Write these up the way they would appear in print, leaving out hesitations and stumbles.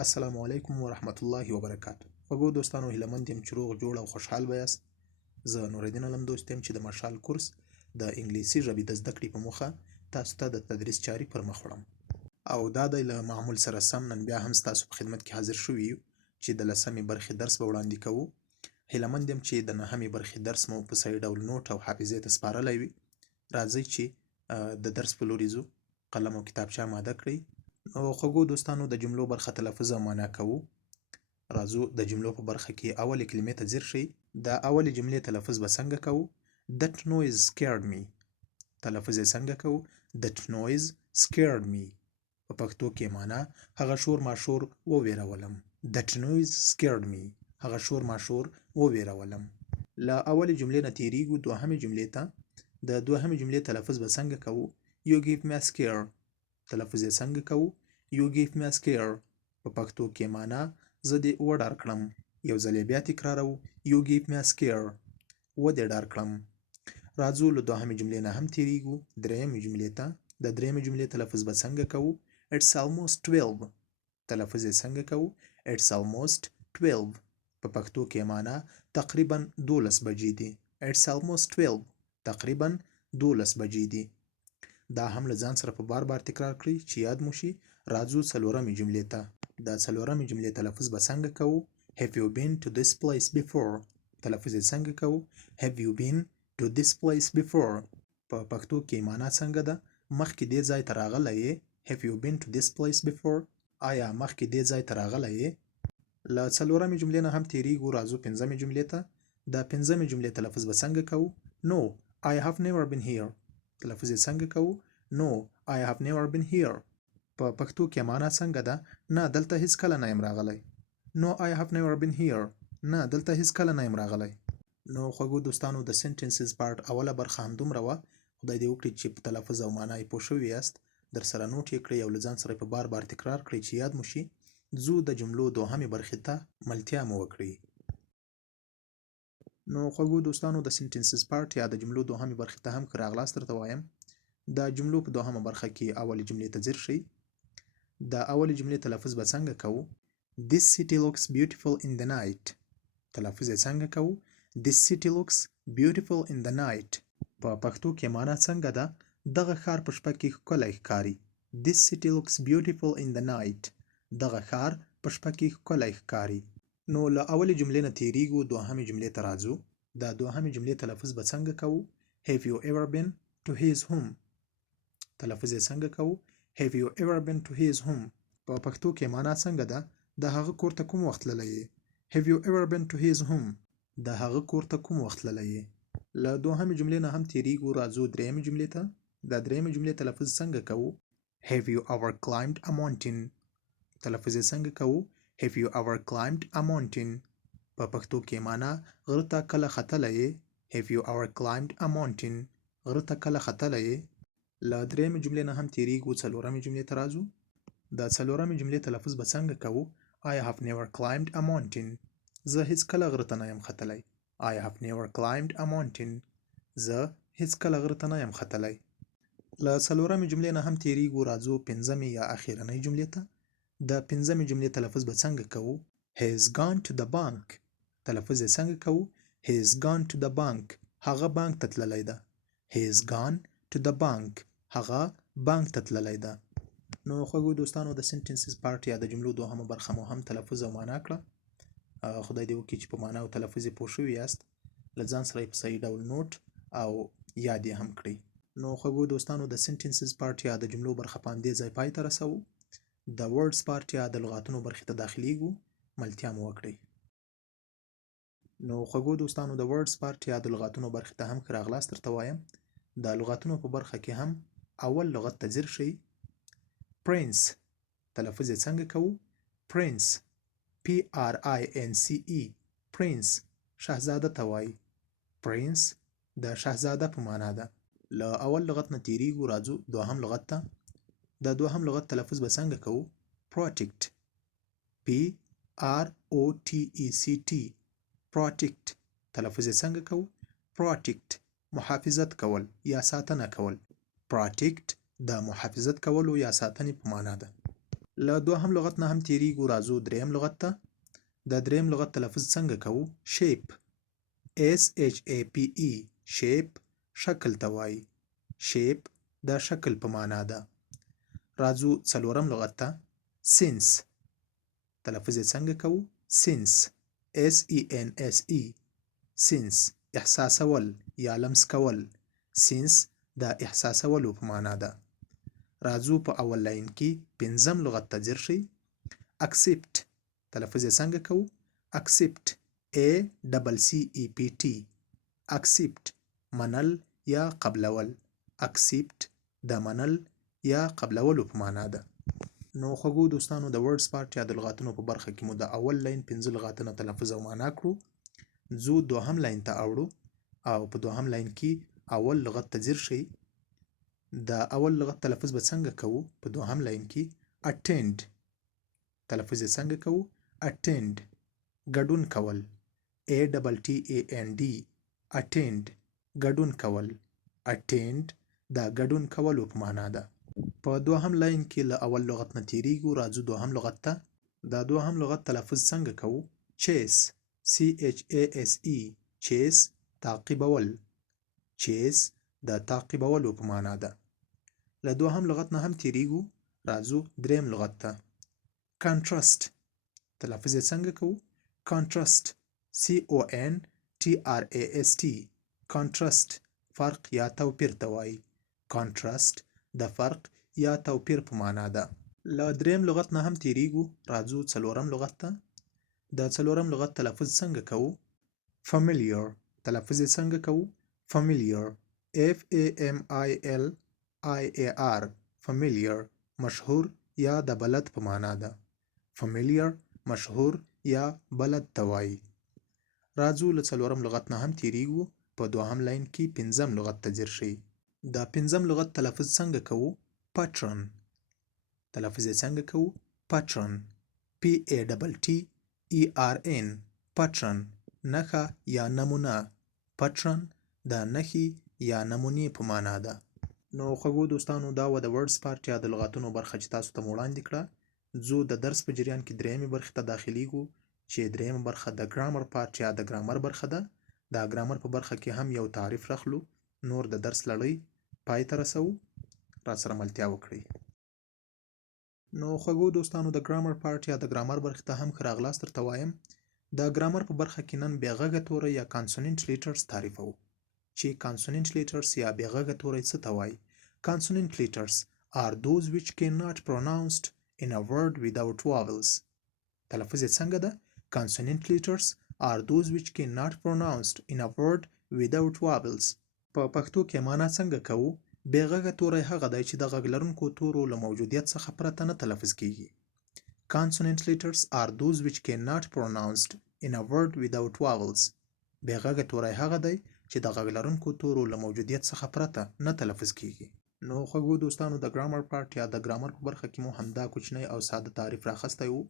السلام علیکم ورحمت الله وبرکاتو. خوږو دوستانو، هیله مند یم چې روغ جوړ او خوشحال به یاست. زه نورالدین علم دوست یم چې د مشال کورس د انګلیسي ژبې د زده کړې په موخه تاسو ته د تدریس چارې پر مخ وړم. او دا دی له معمول سره سم نن بیا هم ستاسو په خدمت کې حاضر شوي یو چې د 10مې برخې درس به وړاندې کوو. هیله مند یم چې د 9مې برخې درس مو په صحیح ډول نوټ او حافظې ته سپارلی وي. راځئ چې د درس په لوري ځو. قلم او کتابچه اماده کړئ. نو خوږو دوستانو، د جملو برخه تلفظ او معنا کوو. راځو د جملو په برخه کې اولې کلمې ته ځیر شئ. دا اولې جملې تلفظ به څنګه کوو؟ That noise scared me. تلفظ یې څنګه کوو؟ That noise scared me. په پښتو کې معنا هغه شور ماشور وویرولم. That noise scared me. هغه شور ماشور وویرولم. له اولې جملې نه تیریږو دوهمې جملې ته. د دوهمې جملې تلفظ به څنګه کوو؟ You give me a scare. تلفظ یې څنګه کوو؟ You give me a scare. په پښتو کې معنا زه دې وډار کړم. یو ځل یې بیا تکراروو. You give me a scare. و دې ډار کړم. راځو له دوهمې جملې نه هم تیریږو درېیمې جملې ته. د درېیمې جملې تلفظ به څنګه کوو؟ It's almost 12. تلفظ یې څنګه کوو؟ It's almost 12. په پښتو کې معنا تقریبا 12 بجې دي. It's almost 12. تقریبا 12 بجې دي. دا هم له ځان سره په بار بار تکرار کړئ چې یاد مو شي. راځو څلورمې جملې ته. دا څلورمې جملې تلفظ به څنګه کوو؟ Have you been to this place before? تلفظ یې څنګه کوو؟ Have you been to this place before? په پښتو کې معنا څنګه ده؟ مخکې دې ځای ته راغلی یې؟ Have you been to this place before? آیا مخکې دې ځای ته راغلی یې؟ له څلورمې جملې نه هم تیریږو. راځو پنځمې جملې ته. دا پنځمې جملې تلفظ به څنګه کوو؟ No, I have never been here. تلفظ یې څنګه کوو؟ No, I have never been here. په پښتو کې معنا څنګه ده؟ نه، دلته هیڅ کله نه یم راغلی. No, I have never been here. نه، دلته هیڅ کله نه یم راغلی. نو خوږو دوستانو، د سنټنسز پارت اوله برخه همدومره وه. خدای دې وکړي چې په تلفظ او معنا یې پوه شوي یاست. در سره نوټ یې کړئ او له ځان سره په بار بار تکرار کړئ چې یاد مو شي. ځو د جملو دوهمې برخې ته، ملتیا مو وکړئ. نو خوږو دوستانو، د سنټنسز پارت یا د جملو دوهمې برخې ته هم ښه راغلاست درته وایم. د جملو په دوهمه برخه کې اولې جملې ته ځیر شئ. د اولې جملې تلفظ به څنګه کوو؟ This city looks beautiful in the night. تلفظ یې څنګه کوو؟ This city looks beautiful in the night. په پښتو کې معنا څنګه ده؟ دغه ښار په شپه کې ښکلی ښکاري. This city looks beautiful in the night. دغه ښار په شپه کې ښکلی ښکاري. نو له اولې جملې نه تیریږو دوهمې جملې ته راځو. د دوهمې جملې تلفظ به څنګه کوو؟ Have you ever been to his home? تلفظ یې څنګه کوو؟ Have you ever been to his home? په پښتو کې معنا څنګه ده؟ د هغه کور ته کوم وخت تللی یې؟ Have you ever been to his home? د هغه کور ته کوم وخت تللی یې؟ له دوهمې جملې نه هم تیریږو. راځو درېیمې جملې ته. د درېیمې جملې تلفظ څنګه کوو؟ Have you ever climbed a mountain? تلفظ یې څنګه کوو؟ Have you ever climbed a mountain? په پښتو کې معنا غره ته کله ختلی یې؟ Have you ever climbed a mountain? غره ته کله ختلی یې؟ له درېیمې جملې نه هم تیریږو څلورمې جملې ته راځو. د څلورمې جملې تلفظ به څنګه کوو؟ I have never climbed a mountain. زه هیڅ کله غره ته نه یم ختلی. I have never climbed a mountain. زه هیڅ کله غره ته نه یم ختلی. له څلورمې جملې نه هم تیریږو. راځو پنځمې یا اخیرنۍ جملې ته. د پنځمې جملې تلفظ به څنګه کوو؟ He's gone to the bank. تلفظ یې څنګه کوو؟ He's gone to the bank. هغه بانک ته تللی ده. He's gone to the bank. هغه بانک ته تللی ده. نو خوږو دوستانو، د سنټنسز پارت یا د جملو دوهمه برخه مو هم تلفظ او معنا کړه. خدای دې وکړي چې په معنا او تلفظ یې پوه شوي یاست. له ځان سره یې په صحیح ډول نوټ او یاد یې هم کړئ. نو خوږو دوستانو، د سنټنسز پارت یا د جملو برخه په همدې ځای پای ته رسوو. د ورډز پارت یا د لغاتونو برخې ته داخلیږو. ملتیا مو وکړئ. نو خوږو دوستانو، د ورډز پارت یا د لغاتونو برخې ته هم ښه راغلاست درته وایم. د لغاتونو په برخه کې هم اول لغت ته ځیر شئ. Prince. تلفظ یې څنګه کوو؟ Prince. P-R-I-N-C-E. Prince. شهزاده ته وایي. Prince د شهزاده په معنا ده. له اول لغت نه تیریږو. راځو دوهم لغت ته. د دوهم لغت تلفظ به څنګه کوو؟ Protect. P-R-O-T-E-C-T. Protect. تلفظ یې څنګه کوو؟ Protect. محافظت کول یا ساتنه کول. Protect د محافظت کولو یا ساتنې په معنا ده. له دوهم لغت نه هم تیریږو، راځو دریم لغت ته. د دریم لغت تلفظ څنګه کوو؟ شیپ. SHAPE شیپ شکل ته وایي. شیپ د شکل په معنا ده. راځو څلورم لغت ته. سینس. تلفظ یې څنګه کوو؟ سینس. SENSE سینس احساسول یا لمس کول. سینس د احساسولو په معنا ده. راځو په اول لاین کې پنځم لغت ته ځیر شئ. اکسپټ. تلفظ یې څنګه کوو؟ اکسپټ. ACCEPT اکسپټ منل یا قبلول. اکسپټ د منل یا قبلولو په معنا ده. نو خوږو دوستانو د ورډز پارت یا د لغاتونو په برخه کې مو د اول لاین پنځه لغاتونه تلفظ او معنا کړو. ځو دوهم لاین ته اوړو او په دوهم لاین کې اول لغت ته ځیر شئ. د اول لغت تلفظ به څنګه کوو؟ په دوهم لاین کې اټینډ. تلفظ یې څنګه کوو؟ اټینډ ګډون کول. ATTAND اټینډ ګډون کول. اټینډ د ګډون کولو په معنا ده. په دوهم لاین کې له اول لغت نه تیریږو، راځو دوهم لغت ته. دا دوهم لغت تلفظ څنګه کوو؟ چیس. CHASE چیس تعقیبول. چیس د تعقیبولو په معنا ده. له دوهم لغت نه هم تیریږو، راځو دریم لغت ته. کانټرست. تلفظ یې څنګه کوو؟ کانټرست. CONTRAST کانټرست فرق یا توپیر ته وایي. کانټرست د فرق یا توپیر په معنا ده. له دریم لغت نه هم تیریږو، راځو څلورم لغت ته. د څلورم لغت تلفظ څنګه کوو؟ فامیلیار. تلفظ یې څنګه کوو؟ فامیلیار. FAMILIAR فامیلیار مشهور یا د بلد په معنا ده. فامیلیار مشهور یا بلد ته وایي. راځو له څلورم لغت نه هم تیریږو، په دوهم لاین کې پنځم لغت ته ځیر شئ. دا پنځم لغت تلفظ څنګه کوو؟ پټرن. تلفظ یې څنګه کوو؟ پټرن. PATTERN پټرن نښه یا نمونه. پټرن د نښې یا نمونې په معنا ده. نو خوږو دوستانو دا و د ورډز پارت یا د لغاتونو برخه چې تاسو ته مو وړاندې کړه. ځو د درس په جریان کې درېیمې برخې ته داخلیږو چې درېیمه برخه د ګرامر پارت یا د ګرامر برخه ده. د ګرامر په برخه کې هم یو تعریف راخلو، نور د درس لړۍ پای ته رسوو. راسره ملتیا وکړئ. نو خوږو دوستانو د ګرامر پارت یا د ګرامر برخې ته هم ښه راغلاست درته وایم. د ګرامر په برخه کې نن بې غږه توری یا کانسوننټ لیټرز تعریفوو. چې کانسوننټ لیټرز یا بې غږه توری څه ته وایي؟ Consonant letters are those which cannot pronounced in a word without vowels. تلفظ یې څنګه ده؟ Consonant letters are those which cannot pronounced in a word without vowels. په پښتو کې معنا څنګه کوو؟ بې غږه توری هغه دی چې د غږ لرونکو تورو له موجودیت څخه پرته نه تلفظ کیږي. Consonant letters are those which cannot pronounced in a word without vowels. بې غږه توری هغه دی چې د غږ لرونکو تورو له موجودیت څخه پرته نه تلفظ کیږي. نو خوږو دوستانو د ګرامر پارت یا د ګرامر په برخه کې مو همدا کوچنی او ساده تعریف راخستی وو.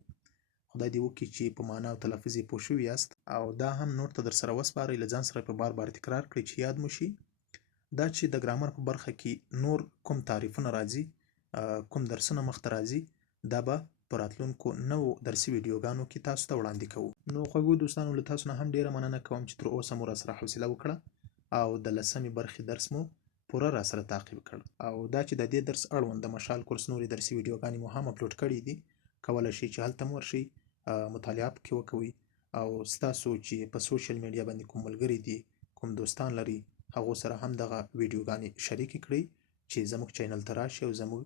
خدای دې وکړي چې په معنا او تلفظ یې پوه شوي یاست او دا هم نور ته درسره وسپارئ، له ځان سره په بار بار تکرار کړئ چې یاد مو شي. دا چې د ګرامر په برخه کې نور کوم تعریفونه راځي، کوم درسونه مخته راځي، دا به په راتلونکو نوو درسي ویډیوګانو کې تاسو ته وړاندې کوو. نو خوږو دوستانو له تاسو نه هم ډیره مننه کوم چې تر اوسه مو راسره حوصله وکړه او د لسمې برخې درس مو پوره راسره تعقیب کړ. او دا چې د دې درس اړوند د مشال کورس نورې درسي ویډیوګانې مو هم اپلوډ کړي دي، کولی شئ چې هلته مو ورشئ، مطالعه پکې وکوئ او ستاسو چې په سوشل میډیا باندې کوم ملګري دي، کوم دوستان لري، هغو سره هم دغه ویډیوګانې شریکې کړئ چې زموږ چینل ته راشي او زموږ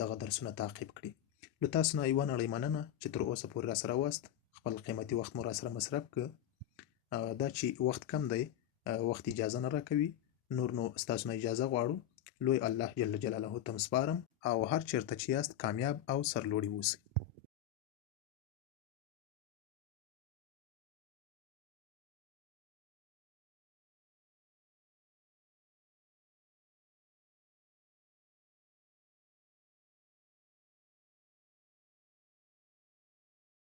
دغه درسونه تعقیب کړي. له تاسو نه یوه نړۍ مننه چې تر اوسه پورې راسره واست، خپل قیمتي وخت مو راسره مصرف کړ. دا چې وخت کم دی، وخت اجازه نه راکوي، نور نو ستاسو نه اجازه غواړو. لوی الله جل جلاله ته سپارم او هر چیرته چې یاست کامیاب او سرلوړي اوسئ.